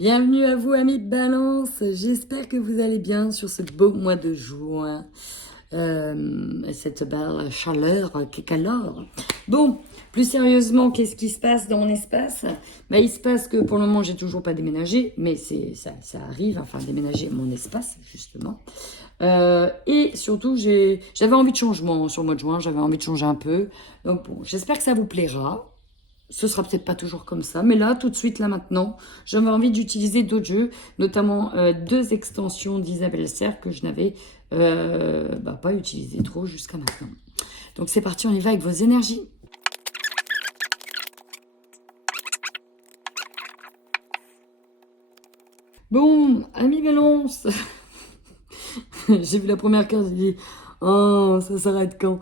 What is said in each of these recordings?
Bienvenue à vous amis Balance, j'espère que vous allez bien sur ce beau mois de juin, cette belle chaleur qui calore. Bon, plus sérieusement, qu'est-ce qui se passe dans mon espace? Il se passe que pour le moment j'ai toujours pas déménagé, mais ça arrive, enfin déménager mon espace justement. Et surtout j'avais envie de changement sur le mois de juin, j'avais envie de changer un peu, donc bon, j'espère que ça vous plaira. Ce sera peut-être pas toujours comme ça, mais là, tout de suite, là maintenant, j'avais envie d'utiliser d'autres jeux, notamment deux extensions d'Isabelle Serre que je n'avais pas utilisé trop jusqu'à maintenant. Donc c'est parti, on y va avec vos énergies. Bon, ami Balance, j'ai vu la première carte, j'ai dit, oh, ça s'arrête quand?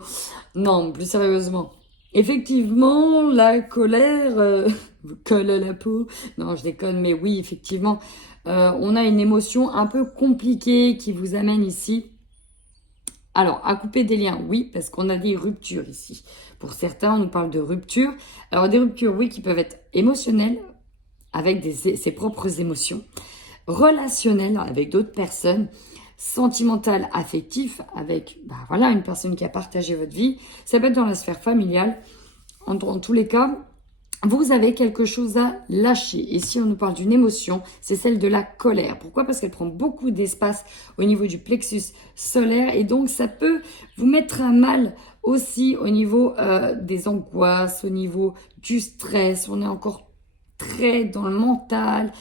Non, plus sérieusement. Effectivement, la colère vous colle à la peau. Non, je déconne, mais oui, effectivement, on a une émotion un peu compliquée qui vous amène ici. Alors, à couper des liens, oui, parce qu'on a des ruptures ici. Pour certains, on nous parle de ruptures. Alors, des ruptures, oui, qui peuvent être émotionnelles, avec ses propres émotions, relationnelles avec d'autres personnes, sentimentales, affectives, avec voilà, une personne qui a partagé votre vie. Ça peut être dans la sphère familiale. En tous les cas, vous avez quelque chose à lâcher. Et si on nous parle d'une émotion, c'est celle de la colère. Pourquoi? Parce qu'elle prend beaucoup d'espace au niveau du plexus solaire. Et donc, ça peut vous mettre à mal aussi au niveau des angoisses, au niveau du stress. On est encore très dans le mental.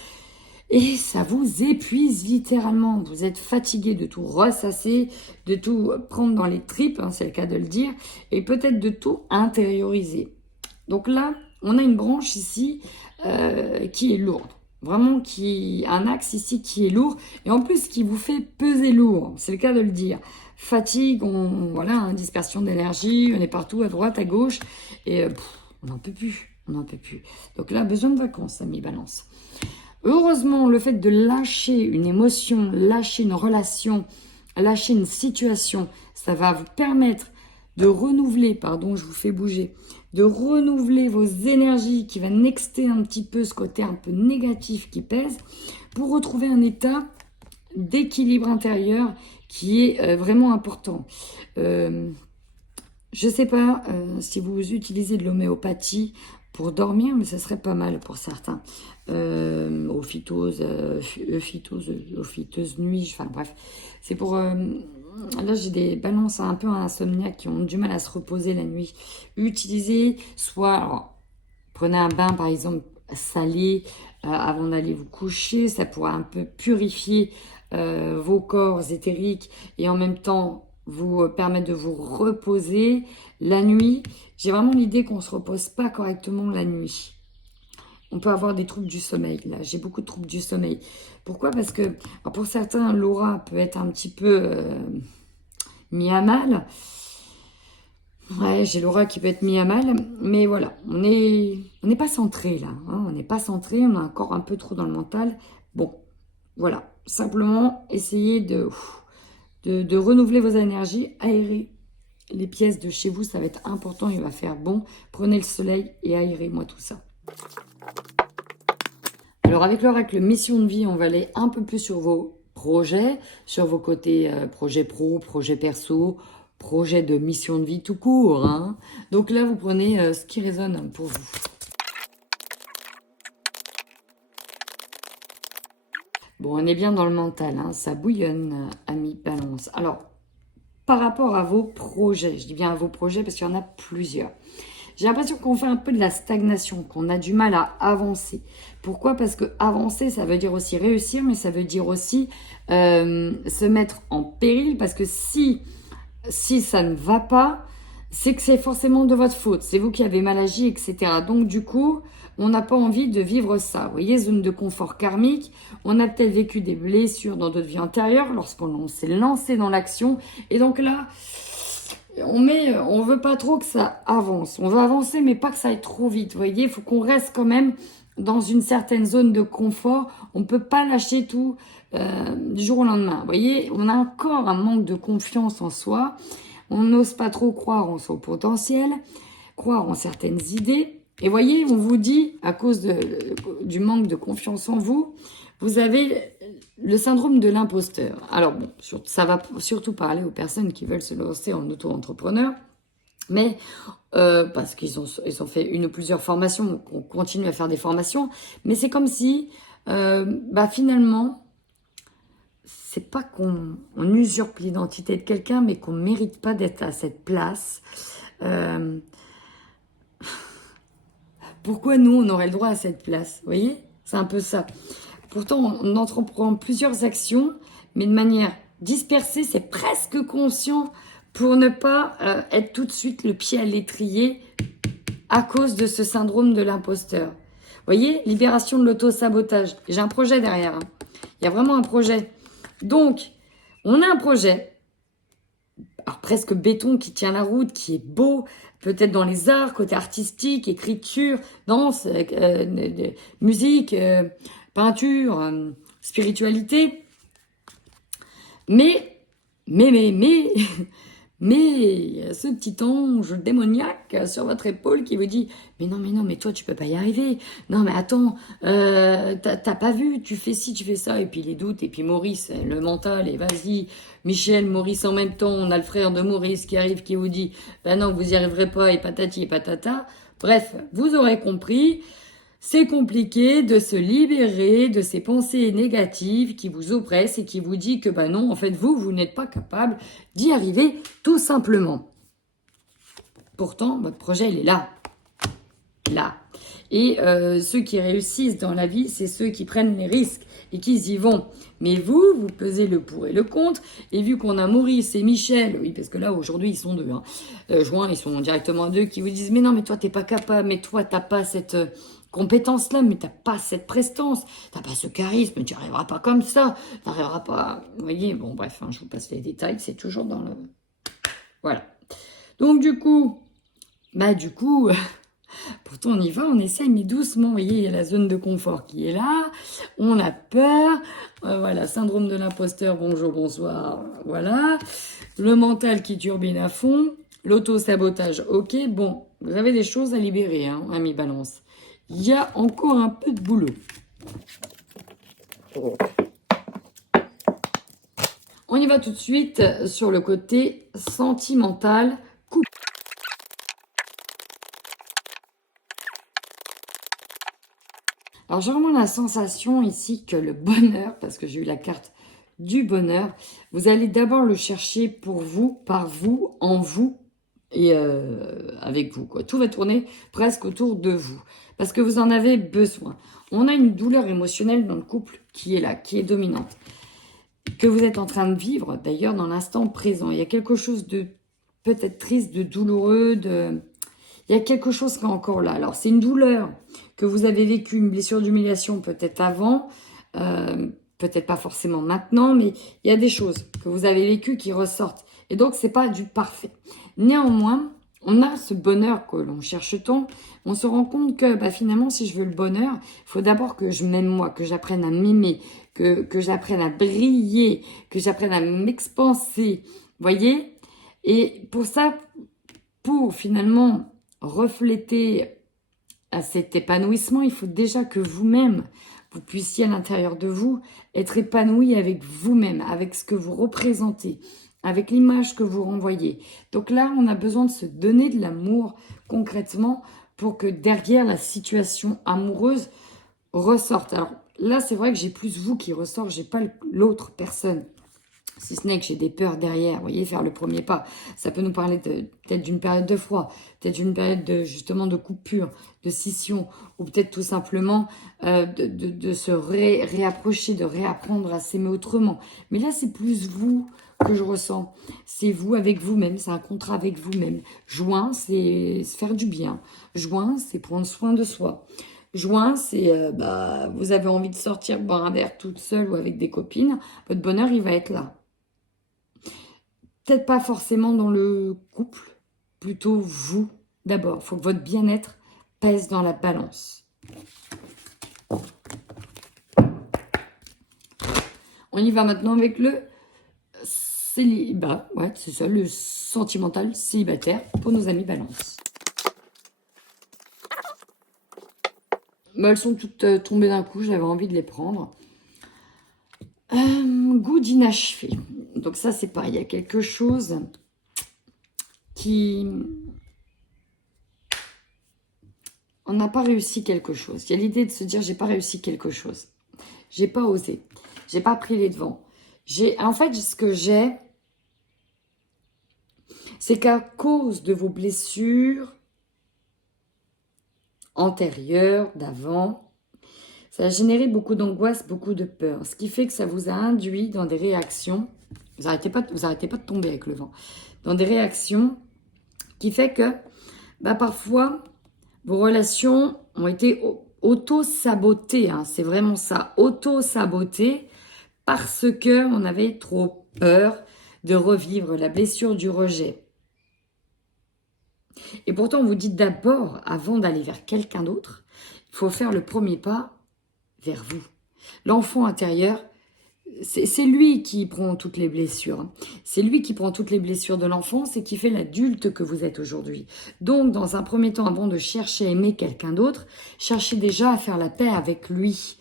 Et ça vous épuise littéralement. Vous êtes fatigué de tout ressasser, de tout prendre dans les tripes, hein, c'est le cas de le dire, et peut-être de tout intérioriser. Donc là, on a une branche ici qui est lourde. Vraiment, un axe ici qui est lourd. Et en plus, qui vous fait peser lourd. C'est le cas de le dire. Fatigue, voilà, hein, dispersion d'énergie, on est partout, à droite, à gauche. Et on n'en peut plus. On n'en peut plus. Donc là, besoin de vacances, amis Balance. Heureusement, le fait de lâcher une émotion, lâcher une relation, lâcher une situation, ça va vous permettre de renouveler, pardon, je vous fais bouger, de renouveler vos énergies qui va nexter un petit peu ce côté un peu négatif qui pèse pour retrouver un état d'équilibre intérieur qui est vraiment important. Je ne sais pas si vous utilisez de l'homéopathie pour dormir, mais ça serait pas mal pour certains. Ophytose, ophyteuse nuit, enfin bref. C'est pour... là, j'ai des balances un peu insomniaques qui ont du mal à se reposer la nuit. Utilisez soit... Alors, prenez un bain, par exemple, salé avant d'aller vous coucher. Ça pourra un peu purifier vos corps éthériques et en même temps vous permettre de vous reposer la nuit. J'ai vraiment l'idée qu'on ne se repose pas correctement la nuit. On peut avoir des troubles du sommeil. Là, j'ai beaucoup de troubles du sommeil. Pourquoi? Parce que pour certains, l'aura peut être un petit peu mis à mal. Ouais, j'ai l'aura qui peut être mis à mal. Mais voilà, on n'est pas centré là. Hein, on n'est pas centré, on est encore un peu trop dans le mental. Bon, voilà. Simplement, essayez de renouveler vos énergies, aérer les pièces de chez vous, ça va être important, il va faire bon. Prenez le soleil et aérez-moi tout ça. Alors avec l'oracle Mission de vie, on va aller un peu plus sur vos projets, sur vos côtés projet pro, projet perso, projet de mission de vie tout court. Hein. Donc là, vous prenez ce qui résonne pour vous. Bon, on est bien dans le mental, hein, ça bouillonne, ami Balance. Alors, par rapport à vos projets, je dis bien à vos projets parce qu'il y en a plusieurs. J'ai l'impression qu'on fait un peu de la stagnation, qu'on a du mal à avancer. Pourquoi? Parce que avancer, ça veut dire aussi réussir, mais ça veut dire aussi se mettre en péril. Parce que si ça ne va pas, c'est que c'est forcément de votre faute. C'est vous qui avez mal agi, etc. Donc du coup, on n'a pas envie de vivre ça. Vous voyez, zone de confort karmique. On a peut-être vécu des blessures dans d'autres vies antérieures lorsqu'on s'est lancé dans l'action. Et donc là... on veut pas trop que ça avance. On veut avancer, mais pas que ça aille trop vite. Vous voyez, il faut qu'on reste quand même dans une certaine zone de confort. On ne peut pas lâcher tout du jour au lendemain. Vous voyez, on a encore un manque de confiance en soi. On n'ose pas trop croire en son potentiel, croire en certaines idées. Et voyez, on vous dit, à cause du manque de confiance en vous, vous avez le syndrome de l'imposteur. Alors bon, ça va surtout parler aux personnes qui veulent se lancer en auto-entrepreneur, mais parce qu'ils ont fait une ou plusieurs formations, on continue à faire des formations, mais c'est comme si, finalement, c'est pas qu'on usurpe l'identité de quelqu'un, mais qu'on ne mérite pas d'être à cette place. Pourquoi nous, on aurait le droit à cette place? Vous voyez? C'est un peu ça. Pourtant, on entreprend plusieurs actions, mais de manière dispersée, c'est presque conscient pour ne pas être tout de suite le pied à l'étrier à cause de ce syndrome de l'imposteur. Vous voyez? Libération de l'auto-sabotage. J'ai un projet derrière. Hein. Il y a vraiment un projet. Donc, on a un projet, alors presque béton, qui tient la route, qui est beau, peut-être dans les arts, côté artistique, écriture, danse, musique, peinture, spiritualité. Mais, il y a ce petit ange démoniaque sur votre épaule qui vous dit « Mais non, mais toi, tu peux pas y arriver. Non, mais attends, t'as pas vu, tu fais ci, tu fais ça. » Et puis les doutes, et puis Maurice, le mental, et vas-y, Michel, Maurice en même temps, on a le frère de Maurice qui arrive, qui vous dit « Ben non, vous y arriverez pas, et patati et patata. » Bref, vous aurez compris. C'est compliqué de se libérer de ces pensées négatives qui vous oppressent et qui vous dit que non, en fait, vous n'êtes pas capable d'y arriver tout simplement. Pourtant, votre projet, il est là. Là. Et ceux qui réussissent dans la vie, c'est ceux qui prennent les risques et qui y vont. Mais vous pesez le pour et le contre. Et vu qu'on a Maurice et Michel, oui, parce que là, aujourd'hui, ils sont deux. Juin, ils sont directement deux qui vous disent « Mais non, mais toi, t'es pas capable. Mais toi, t'as pas cette... compétence-là, mais t'as pas cette prestance, t'as pas ce charisme, tu n'y arriveras pas comme ça, tu n'arriveras pas... Vous voyez, bon, bref, je vous passe les détails, c'est toujours dans le... Voilà. Donc, du coup, pourtant on y va, on essaye, mais doucement, vous voyez, il y a la zone de confort qui est là, on a peur, voilà, syndrome de l'imposteur, bonjour, bonsoir, voilà, le mental qui turbine à fond, l'auto-sabotage, ok, bon, vous avez des choses à libérer, hein, ami Balance. Il y a encore un peu de boulot. On y va tout de suite sur le côté sentimental. Alors j'ai vraiment la sensation ici que le bonheur, parce que j'ai eu la carte du bonheur, vous allez d'abord le chercher pour vous, par vous, en vous et avec vous, quoi. Tout va tourner presque autour de vous, parce que vous en avez besoin. On a une douleur émotionnelle dans le couple qui est là, qui est dominante, que vous êtes en train de vivre, d'ailleurs, dans l'instant présent. Il y a quelque chose de peut-être triste, de douloureux, il y a quelque chose qui est encore là. Alors, c'est une douleur que vous avez vécue, une blessure d'humiliation peut-être avant, peut-être pas forcément maintenant, mais il y a des choses que vous avez vécues qui ressortent. Et donc, c'est pas du parfait. Néanmoins, on a ce bonheur que l'on cherche tant. On se rend compte que finalement, si je veux le bonheur, il faut d'abord que je m'aime moi, que j'apprenne à m'aimer, que j'apprenne à briller, que j'apprenne à m'expanser. Voyez? Et pour ça, pour finalement refléter à cet épanouissement, il faut déjà que vous-même, vous puissiez à l'intérieur de vous être épanoui avec vous-même, avec ce que vous représentez, avec l'image que vous renvoyez. Donc là, on a besoin de se donner de l'amour concrètement pour que derrière la situation amoureuse ressorte. Alors là, c'est vrai que j'ai plus vous qui ressort, j'ai pas l'autre personne. Si ce n'est que j'ai des peurs derrière, vous voyez, faire le premier pas. Ça peut nous parler peut-être d'une période de froid, peut-être d'une période justement de coupure, de scission, ou peut-être tout simplement de se réapprocher, de réapprendre à s'aimer autrement. Mais là, c'est plus vous que je ressens. C'est vous avec vous-même, c'est un contrat avec vous-même. Juin, c'est se faire du bien. Juin, c'est prendre soin de soi. Juin, c'est vous avez envie de sortir boire un verre toute seule ou avec des copines, votre bonheur, il va être là. Peut-être pas forcément dans le couple, plutôt vous d'abord. Il faut que votre bien-être pèse dans la balance. On y va maintenant avec le célibat. Ouais, c'est ça, le sentimental célibataire pour nos amis balance. Elles sont toutes tombées d'un coup, j'avais envie de les prendre. goût d'inachevé. Donc ça, c'est pareil. Il y a quelque chose qui... On n'a pas réussi quelque chose. Il y a l'idée de se dire, j'ai pas réussi quelque chose. J'ai pas osé. J'ai pas pris les devants. En fait, ce que j'ai, c'est qu'à cause de vos blessures antérieures, d'avant, ça a généré beaucoup d'angoisse, beaucoup de peur. Ce qui fait que ça vous a induit dans des réactions. Vous arrêtez pas de tomber avec le vent. Dans des réactions qui fait que, parfois, vos relations ont été auto-sabotées. Hein, c'est vraiment ça, auto-sabotées, parce que on avait trop peur de revivre la blessure du rejet. Et pourtant, on vous dit d'abord, avant d'aller vers quelqu'un d'autre, il faut faire le premier pas vers vous. L'enfant intérieur, c'est lui qui prend toutes les blessures. C'est lui qui prend toutes les blessures de l'enfance et qui fait l'adulte que vous êtes aujourd'hui. Donc, dans un premier temps, avant de chercher à aimer quelqu'un d'autre, cherchez déjà à faire la paix avec lui,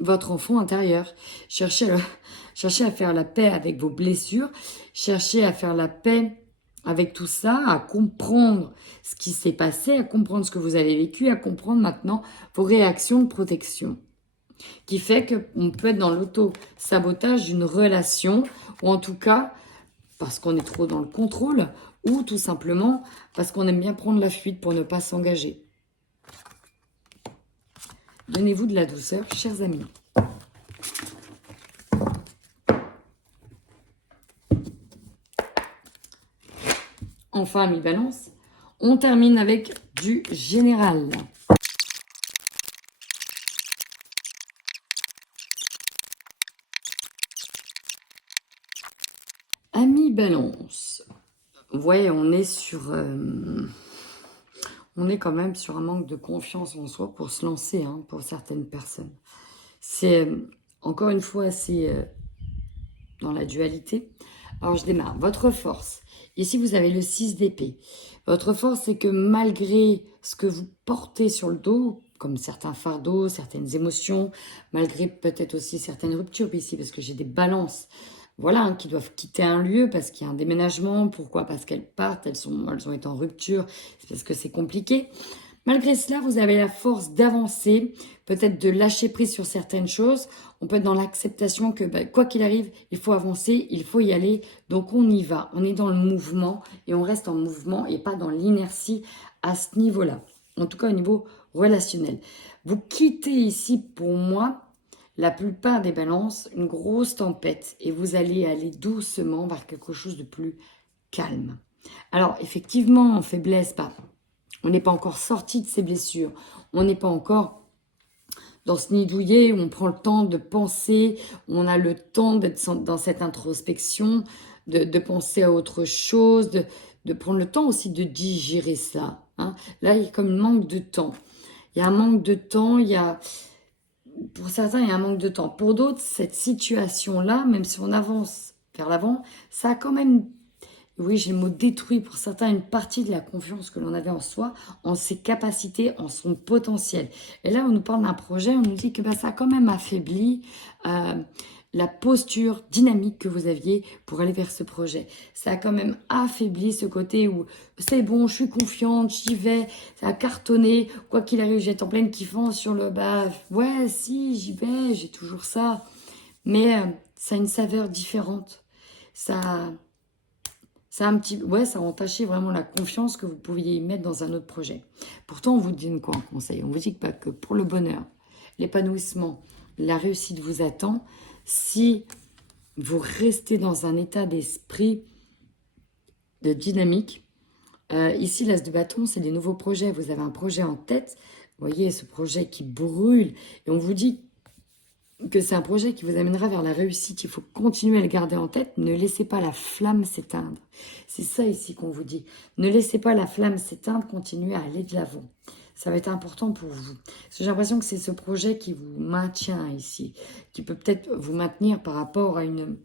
votre enfant intérieur. Cherchez à faire la paix avec vos blessures. Cherchez à faire la paix avec tout ça, à comprendre ce qui s'est passé, à comprendre ce que vous avez vécu, à comprendre maintenant vos réactions de protection. Qui fait qu'on peut être dans l'auto-sabotage d'une relation, ou en tout cas, parce qu'on est trop dans le contrôle, ou tout simplement parce qu'on aime bien prendre la fuite pour ne pas s'engager. Donnez-vous de la douceur, chers amis. Enfin, amis Balance, on termine avec du général. Amis Balance, vous voyez, on est quand même sur un manque de confiance en soi pour se lancer, hein, pour certaines personnes. C'est encore une fois assez dans la dualité. Alors je démarre. Votre force. Ici, vous avez le 6 d'épée. Votre force, c'est que malgré ce que vous portez sur le dos, comme certains fardeaux, certaines émotions, malgré peut-être aussi certaines ruptures ici, parce que j'ai des balances, voilà, hein, qui doivent quitter un lieu parce qu'il y a un déménagement. Pourquoi? Parce qu'elles partent, elles ont été en rupture, c'est parce que c'est compliqué. Malgré cela, vous avez la force d'avancer, peut-être de lâcher prise sur certaines choses. On peut être dans l'acceptation que quoi qu'il arrive, il faut avancer, il faut y aller. Donc on y va, on est dans le mouvement et on reste en mouvement et pas dans l'inertie à ce niveau-là. En tout cas au niveau relationnel. Vous quittez ici pour moi, la plupart des balances, une grosse tempête et vous allez aller doucement vers quelque chose de plus calme. Alors effectivement, en faiblesse, on n'est pas encore sorti de ces blessures. On n'est pas encore dans ce nid douillet où on prend le temps de penser, on a le temps d'être dans cette introspection, de penser à autre chose, de prendre le temps aussi de digérer ça. Hein. Là, il y a comme un manque de temps. Il y a un manque de temps, pour certains, il y a un manque de temps. Pour d'autres, cette situation-là, même si on avance vers l'avant, ça a quand même... Oui, j'ai le mot détruit pour certains, une partie de la confiance que l'on avait en soi, en ses capacités, en son potentiel. Et là, on nous parle d'un projet, on nous dit que ça a quand même affaibli la posture dynamique que vous aviez pour aller vers ce projet. Ça a quand même affaibli ce côté où c'est bon, je suis confiante, j'y vais, ça a cartonné, quoi qu'il arrive, j'étais en pleine kiffance sur le ouais, si, j'y vais, j'ai toujours ça. Mais ça a une saveur différente. Ça a entaché vraiment la confiance que vous pouviez y mettre dans un autre projet. Pourtant, on vous dit quoi en conseil? On vous dit que pour le bonheur, l'épanouissement, la réussite vous attend si vous restez dans un état d'esprit de dynamique. Ici, l'as de bâton, c'est des nouveaux projets. Vous avez un projet en tête. Vous voyez, ce projet qui brûle. Et on vous dit que c'est un projet qui vous amènera vers la réussite. Il faut continuer à le garder en tête. Ne laissez pas la flamme s'éteindre. C'est ça ici qu'on vous dit. Ne laissez pas la flamme s'éteindre. Continuez à aller de l'avant. Ça va être important pour vous. Parce que j'ai l'impression que c'est ce projet qui vous maintient ici. Qui peut peut-être vous maintenir par rapport à une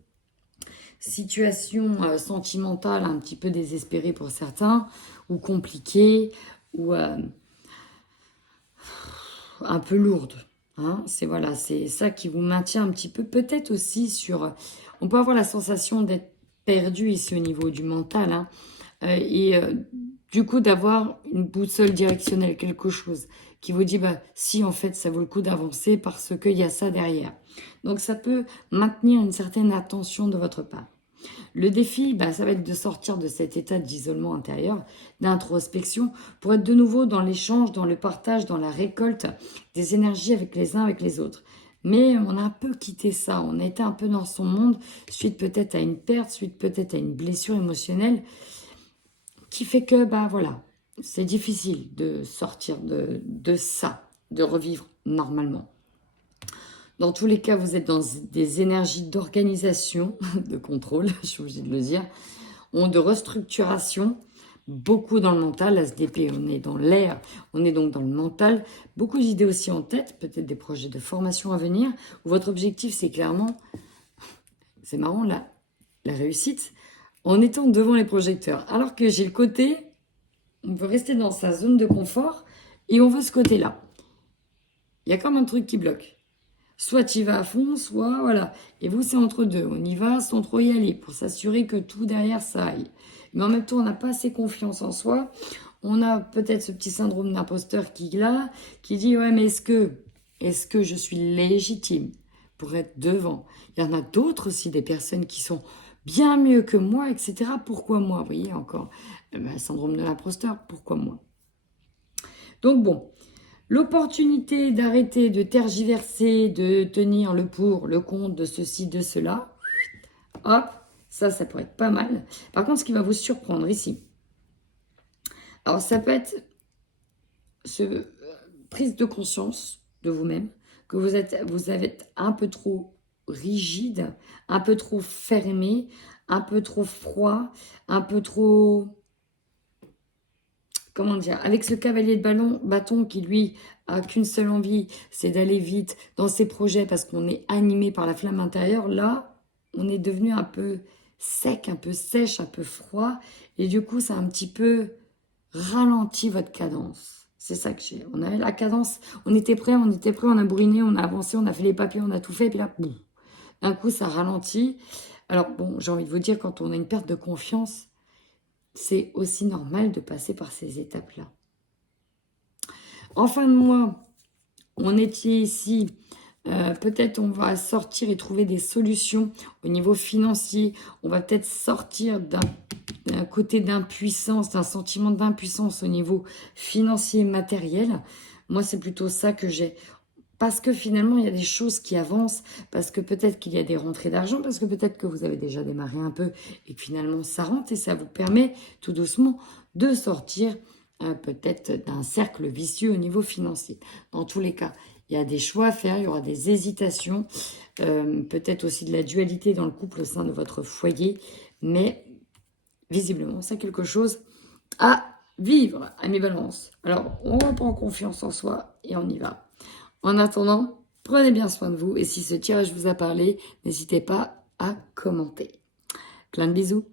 situation sentimentale un petit peu désespérée pour certains. Ou compliquée. Ou un peu lourde. Hein, c'est voilà, c'est ça qui vous maintient un petit peu, peut-être aussi sur... On peut avoir la sensation d'être perdu ici au niveau du mental, hein, et du coup d'avoir une boussole directionnelle, quelque chose qui vous dit, bah si en fait ça vaut le coup d'avancer parce qu'il y a ça derrière. Donc ça peut maintenir une certaine attention de votre part. Le défi, bah, ça va être de sortir de cet état d'isolement intérieur, d'introspection, pour être de nouveau dans l'échange, dans le partage, dans la récolte des énergies avec les uns, avec les autres. Mais on a un peu quitté ça, on a été un peu dans son monde, suite peut-être à une perte, suite peut-être à une blessure émotionnelle, qui fait que, bah voilà, c'est difficile de sortir de ça, de revivre normalement. Dans tous les cas, vous êtes dans des énergies d'organisation, de contrôle, je suis obligée de le dire, de restructuration, beaucoup dans le mental. SDP, on est dans l'air, on est donc dans le mental. Beaucoup d'idées aussi en tête, peut-être des projets de formation à venir, où votre objectif, c'est clairement, c'est marrant, la réussite, en étant devant les projecteurs. Alors que j'ai le côté, on veut rester dans sa zone de confort, et on veut ce côté-là. Il y a comme un truc qui bloque. Soit tu y vas à fond, soit voilà. Et vous, c'est entre deux. On y va sans trop y aller pour s'assurer que tout derrière, ça aille. Mais en même temps, on n'a pas assez confiance en soi. On a peut-être ce petit syndrome d'imposteur qui est là, qui dit, ouais, mais est-ce que je suis légitime pour être devant? Il y en a d'autres aussi, des personnes qui sont bien mieux que moi, etc. Pourquoi moi? Vous voyez encore, syndrome de l'imposteur, pourquoi moi? Donc bon, l'opportunité d'arrêter de tergiverser, de tenir le pour, le contre, de ceci, de cela, hop, ça pourrait être pas mal. Par contre, ce qui va vous surprendre ici, alors ça peut être prise de conscience de vous-même, que vous avez un peu trop rigide, un peu trop fermé, un peu trop froid, un peu trop... Comment dire, avec ce cavalier de bâton qui, lui, a qu'une seule envie, c'est d'aller vite dans ses projets parce qu'on est animé par la flamme intérieure, là, on est devenu un peu sec, un peu sèche, un peu froid. Et du coup, ça a un petit peu ralenti votre cadence. C'est ça que j'ai. On avait la cadence, on était prêt, on a bourriné, on a avancé, on a fait les papiers, on a tout fait. Et puis là, boum, d'un coup, ça ralentit. Alors bon, j'ai envie de vous dire, quand on a une perte de confiance, c'est aussi normal de passer par ces étapes-là. En fin de mois, on était ici, peut-être on va sortir et trouver des solutions au niveau financier. On va peut-être sortir d'un côté d'impuissance, d'un sentiment d'impuissance au niveau financier et matériel. Moi, c'est plutôt ça que j'ai. Parce que finalement, il y a des choses qui avancent, parce que peut-être qu'il y a des rentrées d'argent, parce que peut-être que vous avez déjà démarré un peu et que finalement ça rentre et ça vous permet tout doucement de sortir peut-être d'un cercle vicieux au niveau financier. Dans tous les cas, il y a des choix à faire, il y aura des hésitations, peut-être aussi de la dualité dans le couple au sein de votre foyer, mais visiblement, c'est quelque chose à vivre, à mes balances. Alors, on reprend confiance en soi et on y va. En attendant, prenez bien soin de vous et si ce tirage vous a parlé, n'hésitez pas à commenter. Plein de bisous.